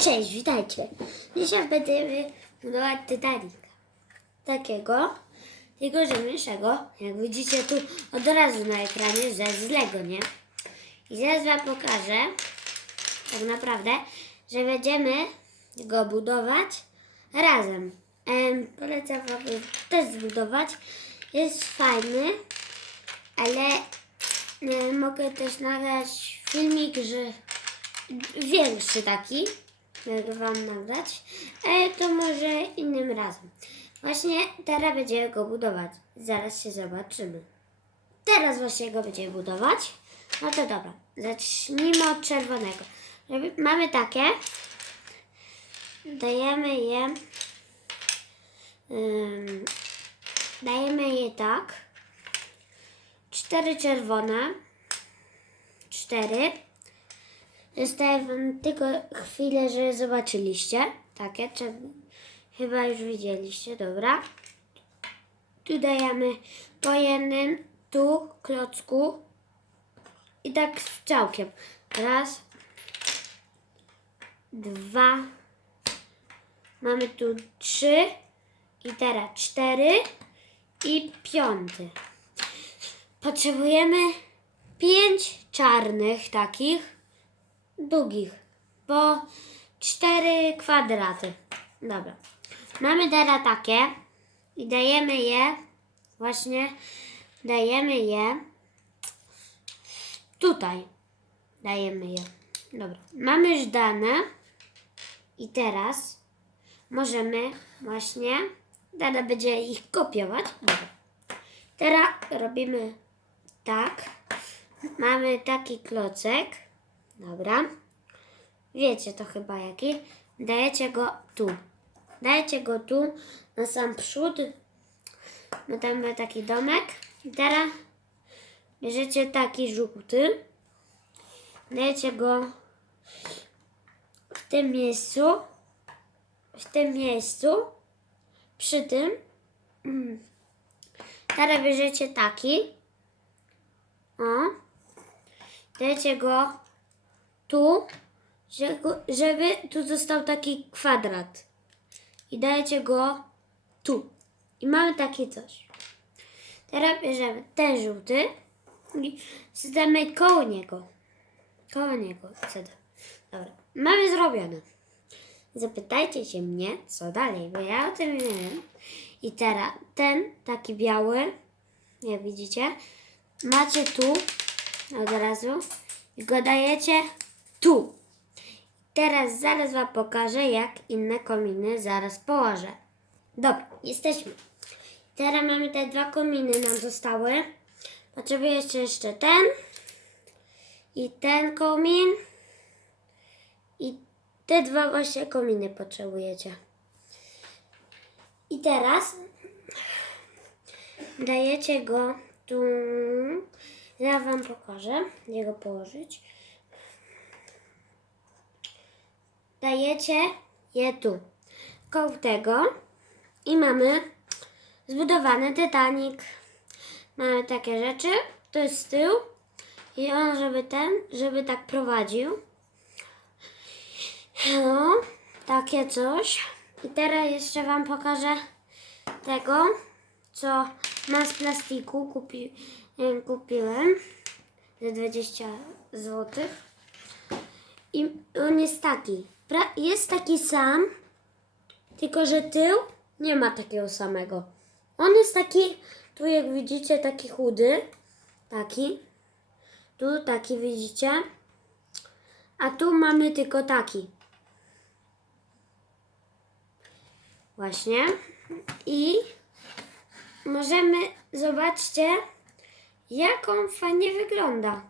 Cześć, witajcie. Dzisiaj będziemy budować Titanica. Takiego, tylko że mniejszego, jak widzicie tu od razu na ekranie, że z Lego, nie? I zaraz wam pokażę, tak naprawdę, że będziemy go budować razem. Em, polecam wam też zbudować. Jest fajny, ale e, mogę też nagrać filmik, że większy taki, wam nagrać, ale to może innym razem. Właśnie teraz będziemy go budować. Zaraz się zobaczymy. Teraz właśnie go będziemy budować. No to dobra, zacznijmy od czerwonego. Mamy takie. Dajemy je. ym, dajemy je tak. Cztery czerwone. Cztery. Zostaje wam tylko chwilę, że zobaczyliście. Takie, czy chyba już widzieliście, dobra. Tu dajemy po jednym, tu klocku i tak z całkiem. Raz, dwa, mamy tu trzy i teraz cztery i piąty. Potrzebujemy pięć czarnych takich długich, po cztery kwadraty. Dobra. Mamy teraz takie i dajemy je, właśnie dajemy je tutaj. Dajemy je. Dobra. Mamy już dane i teraz możemy właśnie, teraz będzie ich kopiować. Dobra. Teraz robimy tak. Mamy taki klocek. Dobra. Wiecie to chyba jaki. Dajecie go tu. Dajecie go tu na sam przód. My tam mamy taki domek. I teraz bierzecie taki żółty. Dajecie go w tym miejscu. W tym miejscu. Przy tym. Teraz bierzecie taki. O. Dajecie go tu, żeby, tu został taki kwadrat. I dajecie go tu. I mamy takie coś. Teraz bierzemy ten żółty i zdamy koło niego. Koło niego. Dobra. Mamy zrobione. Zapytajcie się mnie, co dalej, bo ja o tym nie wiem. I teraz ten taki biały, jak widzicie, macie tu od razu i go dajecie tu. Teraz zaraz Wam pokażę, jak inne kominy zaraz położę. Dobra, jesteśmy. Teraz mamy te dwa kominy nam zostały. Potrzebujecie jeszcze ten i ten komin i te dwa właśnie kominy potrzebujecie. I teraz dajecie go tu. Ja Wam pokażę, gdzie go położyć. Dajecie je tu. Koło tego i mamy zbudowany Titanic. Mamy takie rzeczy. To jest z tył. I on, żeby ten, żeby tak prowadził. No, takie coś. I teraz jeszcze Wam pokażę tego, co mam z plastiku. Kupi, em, kupiłem za 20 zł. I on jest taki. Jest taki sam, tylko że tył nie ma takiego samego. On jest taki, tu jak widzicie, taki chudy. Taki. Tu taki widzicie. A tu mamy tylko taki. Właśnie. I możemy, zobaczcie, jak on fajnie wygląda.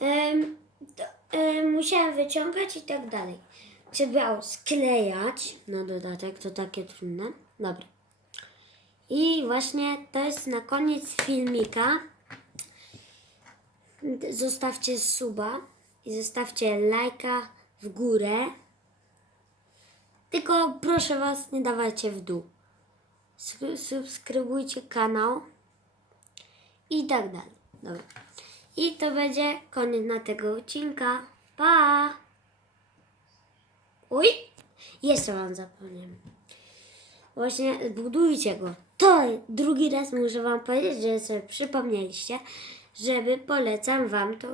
Em, to, em, musiałam wyciągać i tak dalej. Trzeba sklejać na dodatek, to takie trudne. Dobra. I właśnie to jest na koniec filmika. Zostawcie suba i zostawcie lajka w górę. Tylko proszę Was, nie dawajcie w dół. Sub- Subskrybujcie kanał i tak dalej. Dobra. I to będzie koniec na tego odcinka. Pa! Oj, jeszcze wam zapomniałem. Właśnie budujcie go. To drugi raz muszę wam powiedzieć, że sobie przypomnieliście, żeby polecam wam to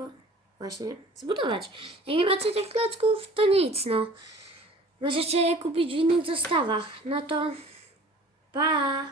właśnie zbudować. Jak nie macie tych klocków, to nic, no. Możecie je kupić w innych dostawach. No to pa!